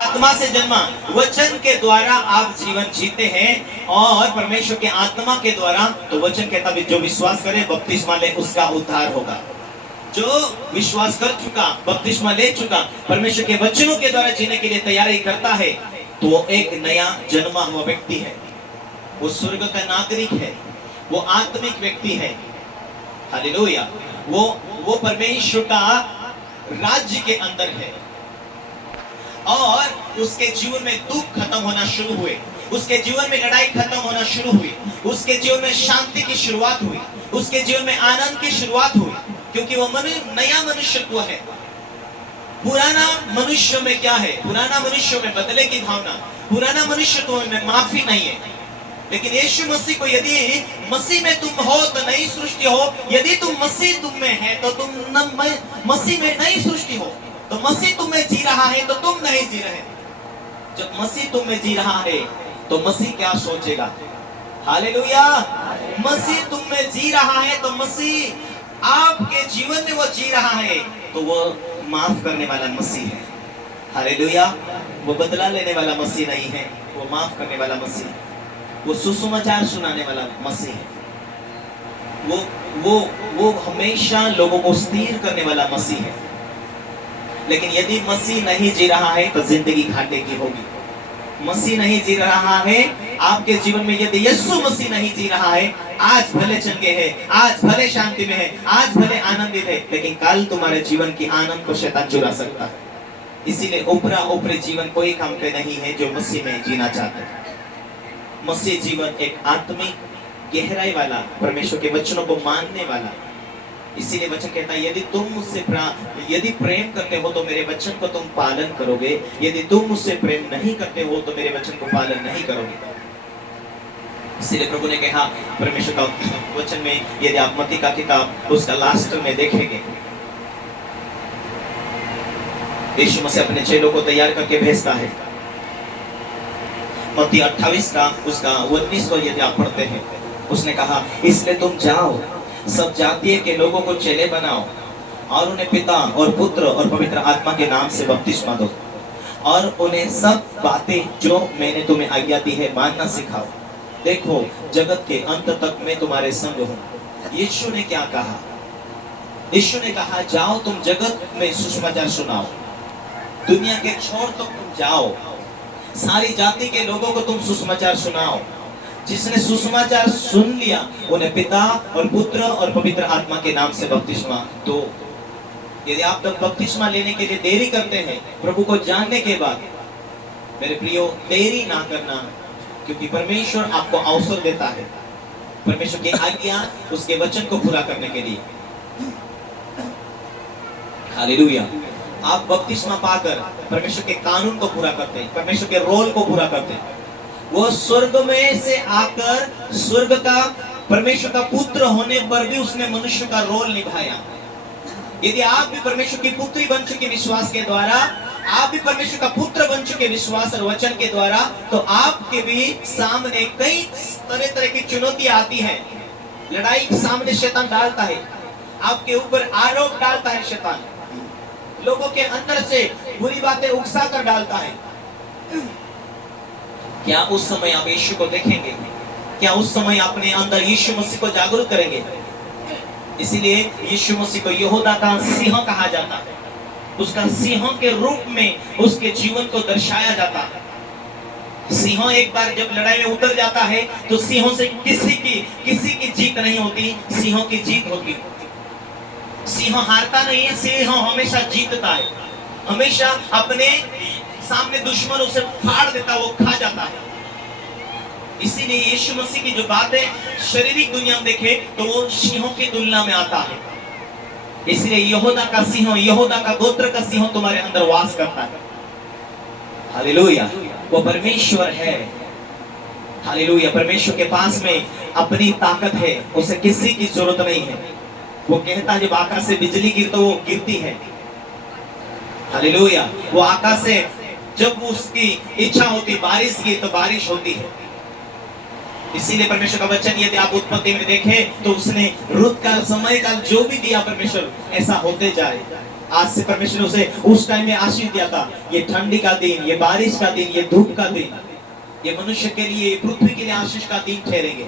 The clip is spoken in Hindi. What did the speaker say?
आत्मा से जन्मा, वचन के द्वारा आप जीवन जीते हैं और परमेश्वर के आत्मा के द्वारा। तो वचन कहता है जो विश्वास करे बपतिस्मा ले उसका उद्धार होगा। जो विश्वास कर चुका, बपतिस्मा ले चुका, परमेश्वर के वचनों के द्वारा जीने के लिए तैयारी करता है, तो वो एक नया जन्मा हुआ व्यक्ति है, वो स्वर्ग का नागरिक है, वो आत्मिक व्यक्ति है। हालेलुया। वो परमेश्वर का राज्य के अंदर है और उसके जीवन में दुख खत्म होना शुरू हुए, उसके जीवन में लड़ाई खत्म होना शुरू हुई, उसके जीवन में शांति की शुरुआत हुई, उसके जीवन में आनंद की शुरुआत हुई, क्योंकि वो नया मनुष्यत्व है। पुराना मनुष्य में क्या है? पुराना मनुष्य में बदले की भावना, पुराना मनुष्यत्व में माफी नहीं है। लेकिन यीशु मसीह को, यदि मसीह में तुम हो तो नई सृष्टि हो, यदि तुम मसीह तुम में है तो तुम मसीह में नई सृष्टि हो। तो मसीह तुम में जी रहा है तो तुम नहीं जी रहे। जब मसीह तुम में जी रहा है तो मसीह क्या सोचेगा? हालेलुया। मसीह तुम में जी रहा है तो मसीह आपके जीवन में वो जी रहा है, तो वो माफ करने वाला मसीह है। हालेलुया। वो बदला लेने वाला मसीह नहीं है, वो माफ करने वाला मसीह है, वो सुसमाचार सुनाने वाला मसीह है, वो हमेशा लोगों को स्थिर करने वाला मसीह है। लेकिन यदि मसीह नहीं जी रहा है तो जिंदगी घाटे की होगी। मसीह नहीं जी रहा है आपके जीवन में, यदि यीशु मसीह नहीं जी रहा है, आज भले चंगे है, आज भले शांति में है, आज भले आनंदित है, लेकिन कल तुम्हारे जीवन की आनंद को शैतान चुरा सकता है। इसीलिए ऊपरी जीवन कोई काम के नहीं है जो मसीह में जीना चाहते हैं। मसीह जीवन एक आत्मिक गहराई वाला, परमेश्वर के वचनों को मानने वाला। इसीलिए वचन कहता है यदि तुम मुझसे यदि प्रेम करते हो तो मेरे वचन को तुम पालन करोगे, यदि तुम मुझसे प्रेम नहीं करते हो तो मेरे वचन को पालन नहीं करोगे। इसीलिए प्रभु ने कहा परमेश्वर का वचन में, यदि आप मत्ती का किताब उसका लास्ट में देखेंगे, यीशु मसीह अपने चेलों को तैयार करके भेजता है। मत्ती 28 का उसका 19 को यदि आप पढ़ते हैं, उसने कहा इसलिए तुम जाओ, सब जातियों के लोगों को चेले बनाओ और उन्हें पिता और पुत्र और पवित्र आत्मा के नाम से बपतिस्मा दो और उन्हें सब बातें जो मैंने तुम्हें आज्ञा दी है मानना सिखाओ। देखो जगत के अंत तक मैं तुम्हारे संग हूँ। यीशु ने क्या कहा? यीशु ने कहा जाओ तुम जगत में सुसमाचार सुनाओ, दुनिया के छोर तक तुम जाओ, सारी जाति के लोगों को तुम सुसमाचार सुनाओ। जिसने सुसमाचार सुन लिया उन्हें पिता और पुत्र और पवित्र आत्मा के नाम से बपतिस्मा दो। यदि आप तक बपतिस्मा लेने के लिए देरी करते हैं प्रभु को जानने के बाद, मेरे प्रियो देरी ना करना, क्योंकि परमेश्वर आपको अवसर देता है परमेश्वर की आज्ञा, उसके वचन को पूरा करने के लिए। हालेलुया। आप बपतिस्मा पाकर परमेश्वर के कानून को पूरा करते हैं, परमेश्वर के रोल को पूरा करते हैं। वो स्वर्ग में से आकर स्वर्ग का परमेश्वर का पुत्र होने पर भी उसने मनुष्य का रोल निभाया। यदि आप भी परमेश्वर की पुत्री बन चुके विश्वास के द्वारा, आप भी परमेश्वर का पुत्र बन चुके विश्वास और वचन के द्वारा, तो आपके भी सामने कई तरह तरह की चुनौतियां आती है। लड़ाई सामने शैतान डालता है, आपके ऊपर आरोप डालता है शैतान, लोगों के अंदर से बुरी बातें उकसा कर डालता है। क्या उस समय आप यीशु को देखेंगे? क्या उस समय अपने अंदर यीशु मसीह को जागरूक करेंगे? इसीलिए यीशु मसीह को यहूदा का सिंह कहा जाता है। उसका सिंह के रूप में उसके जीवन को दर्शाया जाता है। सिंह एक बार जब लड़ाई में उतर जाता है तो सिंहों से किसी की जीत नहीं होती, सिंहों की जीत होती। सिंह हारता नहीं है, सिंह हमेशा जीतता है, हमेशा अपने सामने दुश्मन उसे फाड़ देता, वो खा जाता है। इसीलिए यीशु मसीह की जो बातें शारीरिक दुनिया में देखे तो वो सिंहों की तुलना में आता है। इसलिए यहूदा का सिंह, यहूदा का गोत्र का सिंह तुम्हारे अंदर वास करता है। हालेलुया। वो परमेश्वर है। हालेलुया। परमेश्वर के पास में अपनी ताकत है, उसे किसी की जरूरत नहीं है। वो कहता है जब आकाश से बिजली गिरती तो वो गिरती है। हालेलुया। वो आकाश से जब उसकी इच्छा होती बारिश की तो बारिश होती है। इसीलिए परमेश्वर का वचन यदि आप उत्पत्ति में देखें तो उसने रुत काल, समय काल जो भी दिया परमेश्वर, ऐसा होते जाए। आज से परमेश्वर ने उसे उस टाइम में आशीष दिया था। ये ठंडी का दिन, ये बारिश का दिन, ये धूप का दिन, ये मनुष्य के लिए, पृथ्वी के लिए आशीष का दिन ठहरेंगे।